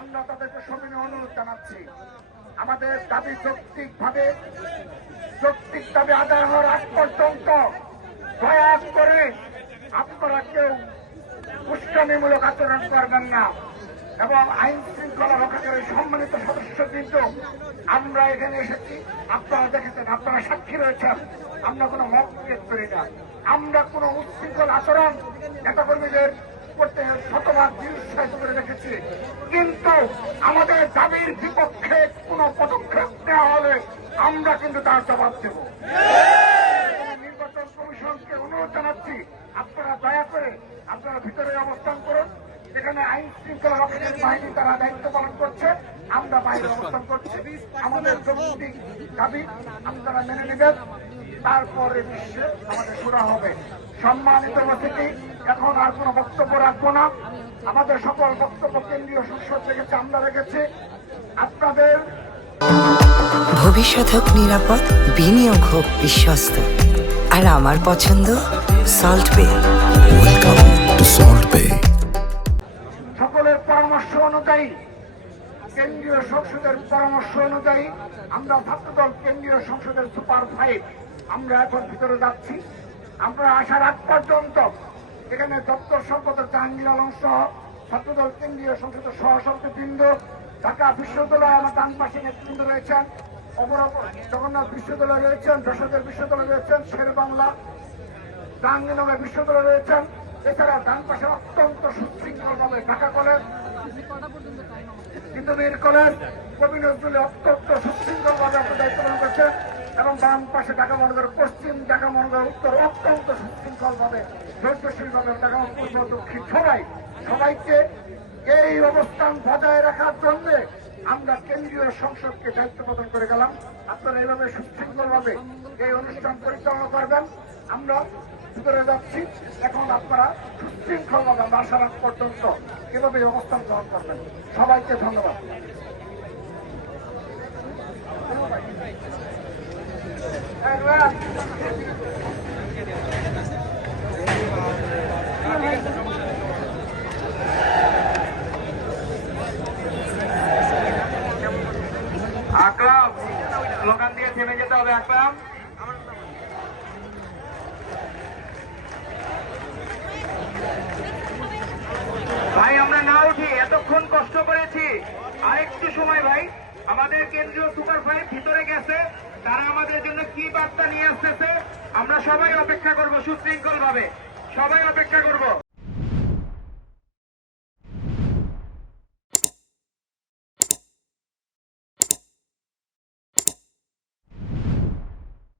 আমরা তাদেরকে সবিনয় অনুরোধ জানাচ্ছি, আমাদের দাবি যৌক্তিক দাবি আদায় হওয়ার আগ পর্যন্ত দয়া করে আপনারা কেউ উস্কানিমূলক আচরণ করবেন না। এবং আইন শৃঙ্খলা রক্ষাকারী সম্মানিত সদস্য, কিন্তু আমরা এখানে এসেছি, আপনারা দেখেছেন, আপনারা সাক্ষী রয়েছেন, আমরা কোনো মতভেদ করি না। আমরা কোনো উচ্ছৃঙ্খল আচরণ নেতাকর্মীদের করতে শতভাগ নিরুৎসাহিত করে রেখেছি, কিন্তু আমাদের দাবির বিপক্ষে কোনো পদক্ষেপ নেওয়া হলে আমরা কিন্তু তার জবাব দেব। নির্বাচন কমিশনকে অনুরোধ জানাচ্ছি, আপনারা দয়া করে আপনারা ভিতরে অবস্থান করুন। যেখানে আইন শৃঙ্খলা রক্ষাকারী বাহিনী তারা দায়িত্ব পালন করছে, আমরা বাইরে অবস্থান করছি। আমাদের যৌক্তিক দাবি আপনারা মেনে নেবেন, তারপরে বিশ্বে আমাদের শুরু হবে। সম্মানিত উপস্থিতি, এখন আর কোনো বক্তব্য রাখবো না। আমাদের সকল বক্তব্য কেন্দ্রীয় সংসদ রেখেছে, আমরা রেখেছি। আপনাদের ভবিষ্যৎ হোক নিরাপদ, বিনিয়োগ হোক বিশ্বস্ত, আর আমার পছন্দ সল্ট বে। ওয়েলকাম টু সল্ট বে। সকলের পরামর্শ অনুযায়ী, কেন্দ্রীয় সংসদের পরামর্শ অনুযায়ী আমরা ছাত্রদল কেন্দ্রীয় সংসদের সুপার 5 আমরা এখন ভিতরে যাচ্ছি। আমরা আসার আগ পর্যন্ত এখানে দপ্তর সম্পাদক জাহাঙ্গীর আলম সহ ছাত্রদল কেন্দ্রীয় সংসদের সহসভাপতিবৃন্দ, ঢাকা বিশ্ববিদ্যালয় আমার ডান পাশে নেতৃবৃন্দ রয়েছেন, অপরাপর জগন্নাথ বিশ্ববিদ্যালয় রয়েছেন, যশোদের বিশ্ববিদ্যালয় রয়েছেন, শেরেবাংলা জাহাঙ্গীরনগর বিশ্ববিদ্যালয় রয়েছেন। এছাড়া ডান পাশে অত্যন্ত সুশৃঙ্খলভাবে ঢাকা কলেজ, বিদ্যাবীর কলেজ, কবি নজরুল অত্যন্ত সুশৃঙ্খলভাবে আপনার দায়িত্ব পালন করছেন, এবং বাম পাশে ঢাকা মহানগর পশ্চিম, ঢাকা মহানগর উত্তর অত্যন্ত সুশৃঙ্খলভাবে, ধৈর্যশীলভাবে ঢাকা মহানগর দক্ষিণ সবাইকে এই অবস্থান বজায় রাখার জন্য আমরা কেন্দ্রীয় সংসদকে দায়িত্ব প্রদান করে গেলাম। আপনারা এইভাবে সুশৃঙ্খলভাবে এই অনুষ্ঠান পরিচালনা করবেন। আমরা ভিতরে যাচ্ছি, এখন আপনারা সুশৃঙ্খলভাবে আমরা আসার আগ পর্যন্ত এভাবে অবস্থান গ্রহণ করবেন। সবাইকে ধন্যবাদ। আকরাম, স্লোগান দিয়ে থেমে যেতে হবে। আকরাম, ভাই আমরা না উঠি, এতক্ষণ কষ্ট করেছি, আরেকটু সময় ভাই। আমাদের কেন্দ্রীয় সুপার 5 ভিতরে গেছে, তারা আমাদের জন্য কি বার্তা নিয়ে আসতেছে আমরা সবাই অপেক্ষা করব, সুশৃঙ্খল ভাবে সবাই অপেক্ষা করব।